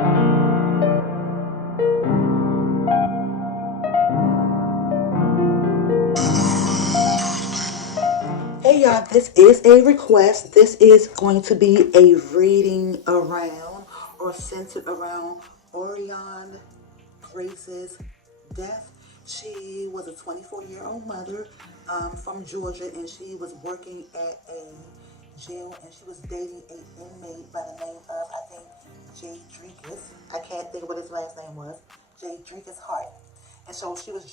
Hey y'all, this is a request. This is going to be a reading around or centered around Aureon Grace's death. She was a 24-year-old mother from Georgia, and she was working at a jail, and she was dating an inmate by the name of, I think, Jaydrekus. I can't think of what his last name was. Jaydrekus Hart. And so she was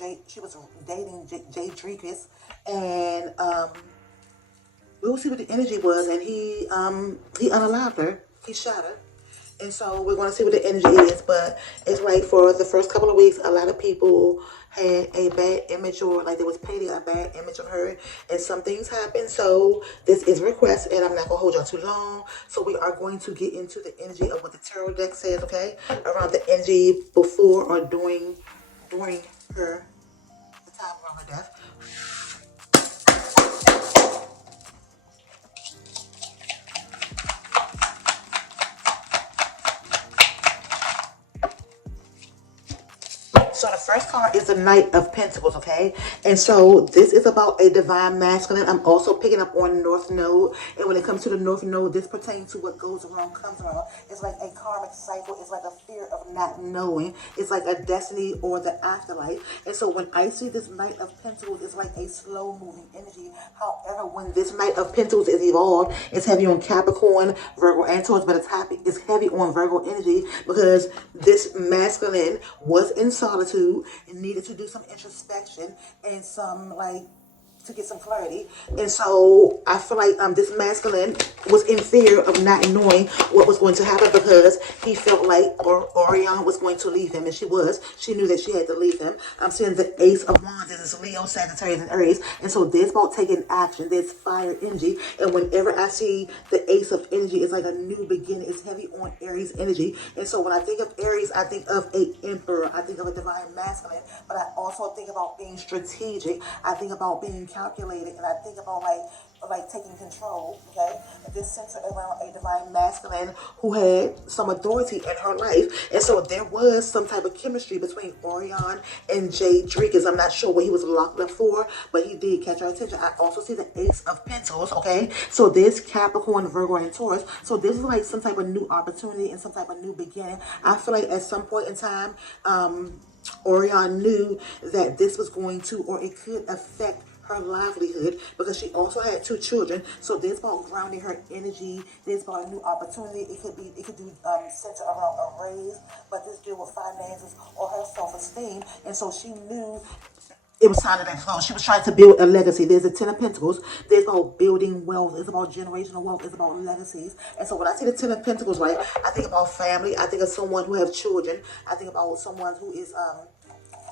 dating Jaydrekus, and we'll see what the energy was, and he unalived her. He shot her. And so we're going to see what the energy is. But it's like for the first couple of weeks, a lot of people had a bad image, or like they was painting a bad image of her, and some things happened. So this is a request, and I'm not going to hold y'all too long. So we are going to get into the energy of what the tarot deck says, okay? Around the energy before or during her, the time around her death. So the first card is the Knight of Pentacles, okay? And so this is about a divine masculine. I'm also picking up on North Node. And when it comes to the North Node, this pertains to what goes around, comes around. It's like a karmic cycle. It's like a fear of not knowing. It's like a destiny or the afterlife. And so when I see this Knight of Pentacles, it's like a slow-moving energy. However, when this Knight of Pentacles is evolved, it's heavy on Capricorn, Virgo, and Taurus, but it's heavy on Virgo energy because this masculine was in solitude and needed to do some introspection and some to get some clarity. And so I feel like this masculine was in fear of not knowing what was going to happen because he felt like Aureon was going to leave him, and she knew that she had to leave him. I'm seeing the Ace of Wands. This is Leo, Sagittarius, and Aries. And so there's about taking action. There's fire energy. And whenever I see the Ace of energy, it's like a new beginning. It's heavy on Aries energy. And so when I think of Aries, I think of an emperor. I think of a divine masculine. But I also think about being strategic. I think about being calculated, and I think about like taking control, okay? This centered around a divine masculine who had some authority in her life. And so there was some type of chemistry between Aureon and Jaydrekus. I'm not sure what he was locked up for, but he did catch our attention. I also see the Ace of Pentacles, okay? So this Capricorn, Virgo, and Taurus. So this is like some type of new opportunity and some type of new beginning. I feel like at some point in time, Aureon knew that this was going to, or it could affect her livelihood, because she also had 2 children. So there's about grounding her energy. There's about a new opportunity. It could be centered around a raise, but this deal with finances or her self-esteem. And so she knew it was time to let go. She was trying to build a legacy. There's a 10 of Pentacles. There's about building wealth. It's about generational wealth. It's about legacies. And so when I see the 10 of Pentacles, right, I think about family. I think of someone who have children. I think about someone who is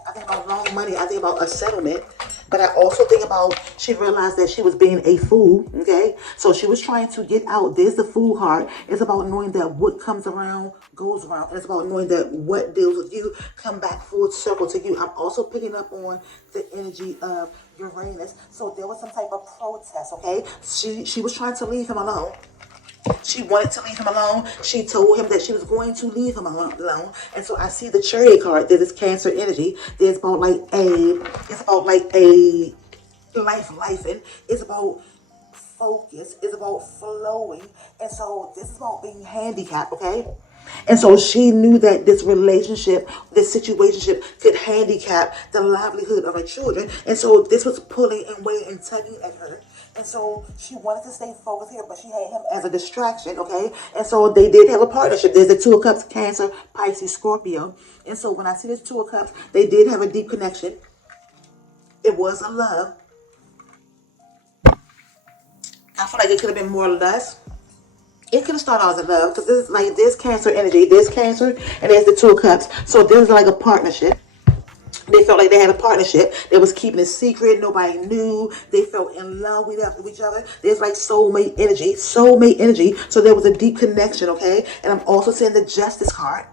I think about long money. I think about a settlement. But I also think about, she realized that she was being a fool, okay? So she was trying to get out. There's the Fool card. It's about knowing that what comes around goes around. And it's about knowing that what deals with you come back full circle to you. I'm also picking up on the energy of Uranus. So there was some type of protest, okay? She was trying to leave him alone. She wanted to leave him alone. She told him that she was going to leave him alone. And so I see the Chariot card. There's this Cancer energy. There's about it's about a life, and it's about focus. It's about flowing. And so this is about being handicapped, okay? And so she knew that this relationship, this situationship could handicap the livelihood of her children. And so this was pulling and weighing and tugging at her. And so she wanted to stay focused here, but she had him as a distraction, okay? And so they did have a partnership. There's the 2 of Cups, Cancer, Pisces, Scorpio. And so when I see this 2 of Cups, they did have a deep connection. It was a love. I feel like it could have been more or less. It could have started out as a love, because this is like this Cancer energy, this Cancer, and there's the 2 of Cups. So there's like a partnership. They felt like they had a partnership. They was keeping it secret. Nobody knew. They felt in love with each other. There's like soulmate energy. So there was a deep connection, okay? And I'm also seeing the Justice card.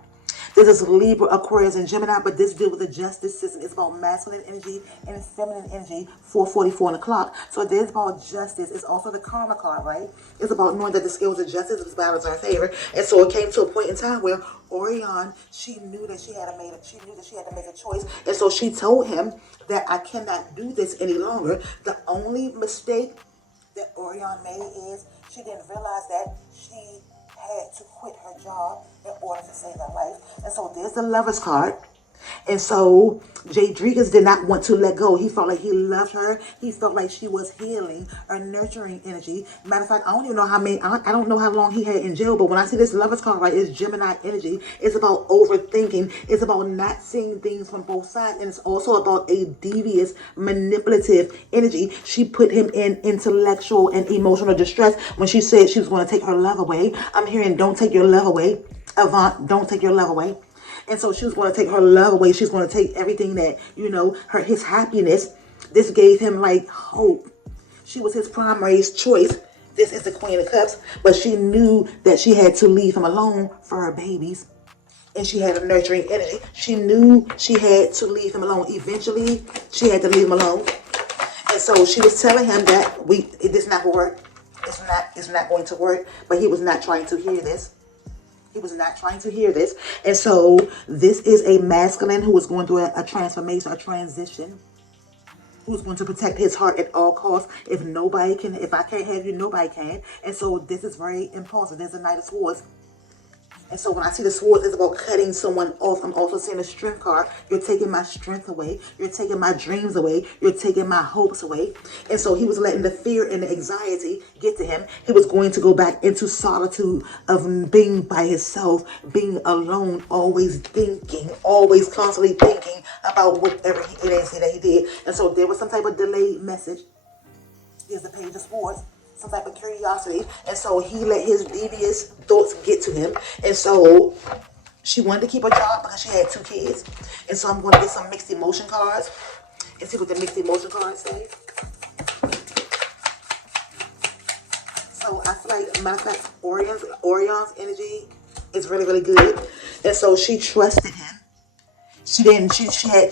The This is Libra, Aquarius, and Gemini, but this deals with the justice system. It's about masculine energy and feminine energy, 4:44 on the clock. So this is about justice. It's also the karma card, right? It's about knowing that the scales of justice is balanced in our favor. And so it came to a point in time where Aureon, she knew that she had to make a choice. And so she told him that I cannot do this any longer. The only mistake that Aureon made is she didn't realize that she had to quit her job in order to save her life. And so there's the Lover's card. And so Jaydrekus did not want to let go. He felt like he loved her. He felt like she was healing or nurturing energy. Matter of fact, I don't even know I don't know how long he had in jail, but when I see this Lover's card, right, it's Gemini energy. It's about overthinking. It's about not seeing things from both sides. And it's also about a devious, manipulative energy. She put him in intellectual and emotional distress when she said she was going to take her love away. I'm hearing, don't take your love away. Avant, don't take your love away. And so she was going to take her love away. She's going to take everything that, his happiness. This gave him like hope. She was his primary choice. This is the Queen of Cups. But she knew that she had to leave him alone for her babies. And she had a nurturing energy. She knew she had to leave him alone. Eventually, she had to leave him alone. And so she was telling him that this not going to work. It's not going to work. But he was not trying to hear this. He was not trying to hear this. And so this is a masculine who is going through a transformation, a transition, who's going to protect his heart at all costs. If I can't have you, nobody can. And so this is very impulsive. There's a Knight of Swords. And so when I see the swords, it's about cutting someone off. I'm also seeing a strength card. You're taking my strength away. You're taking my dreams away. You're taking my hopes away. And so he was letting the fear and the anxiety get to him. He was going to go back into solitude of being by himself, being alone, always thinking, always constantly thinking about whatever it is that he did. And so there was some type of delayed message. Here's the Page of Swords. Some type of curiosity. And so he let his devious thoughts get to him. And so she wanted to keep her job because she had 2 kids. And so I'm going to get some mixed emotion cards and see what the mixed emotion cards say. So I feel like, matter of fact, Orion's energy is really, really good. And so she trusted him. She had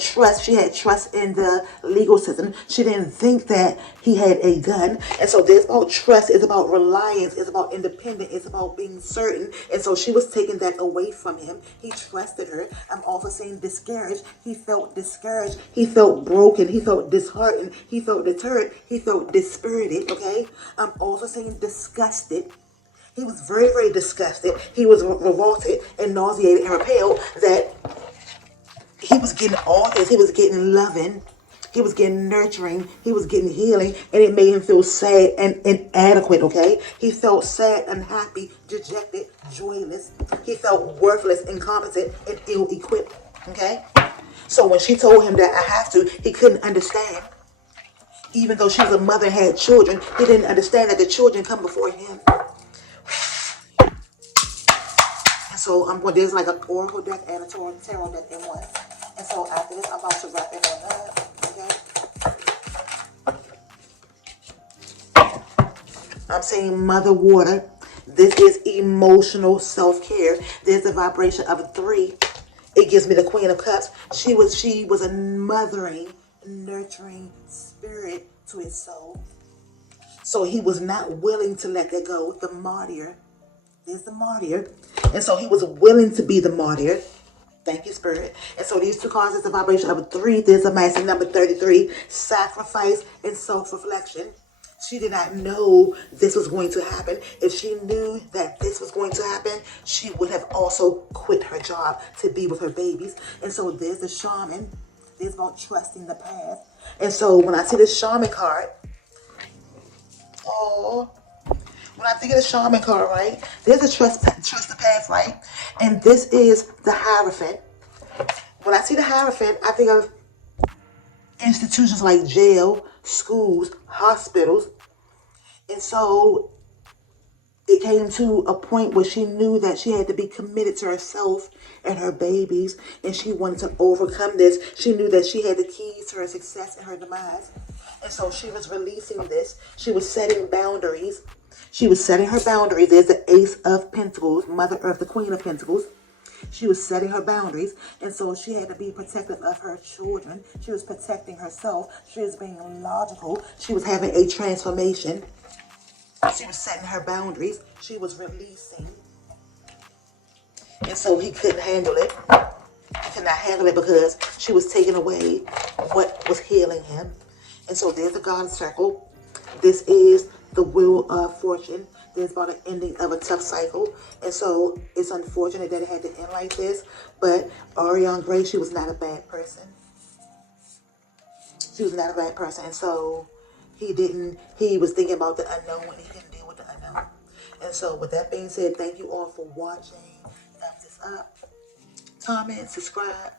trust in the legal system. She didn't think that he had a gun. And so there's about trust, it's about reliance, it's about independence, it's about being certain. And so she was taking that away from him. He trusted her. I'm also saying discouraged. He felt discouraged. He felt broken. He felt disheartened. He felt deterred. He felt dispirited, okay? I'm also saying disgusted. He was very, very disgusted. He was revolted and nauseated and repelled that he was getting all this. He was getting loving. He was getting nurturing. He was getting healing. And it made him feel sad and inadequate, okay? He felt sad, unhappy, dejected, joyless. He felt worthless, incompetent, and ill-equipped, okay? So when she told him that I have to, he couldn't understand. Even though she was a mother and had children, he didn't understand that the children come before him. And so there's like an oracle deck and a tarot deck in one. And so after this, I'm about to wrap it on up, okay? I'm saying Mother Water. This is emotional self-care. There's the vibration of 3. It gives me the Queen of Cups. She was a mothering, nurturing spirit to his soul. So he was not willing to let that go. The martyr. There's the martyr. And so he was willing to be the martyr. Thank you, Spirit. And so these 2 cards is the vibration of 3. There's a magic number 33. Sacrifice and self-reflection. She did not know this was going to happen. If she knew that this was going to happen, she would have also quit her job to be with her babies. And so there's the shaman. There's about trusting the path. And so when I see this shaman card, when I think of the shaman card, right, there's a trust the path, right? And this is the Hierophant. When I see the Hierophant, I think of institutions like jail, schools, hospitals. And so it came to a point where she knew that she had to be committed to herself and her babies, and she wanted to overcome this. She knew that she had the keys to her success and her demise. And so she was releasing this. She was setting boundaries. She was setting her boundaries. There's the Ace of Pentacles, Mother Earth, the Queen of Pentacles. She was setting her boundaries, and so she had to be protective of her children. She was protecting herself. She was being logical. She was having a transformation. She was setting her boundaries. She was releasing. And so he couldn't handle it. He could not handle it because she was taking away what was healing him. And so there's the God circle. This is the wheel of fortune. There's about an ending of a tough cycle. And so it's unfortunate that it had to end like this. But Aureon Grace, she was not a bad person. She was not a bad person. And so he was thinking about the unknown and he couldn't deal with the unknown. And so with that being said, thank you all for watching. Thumbs this up. Comment, subscribe.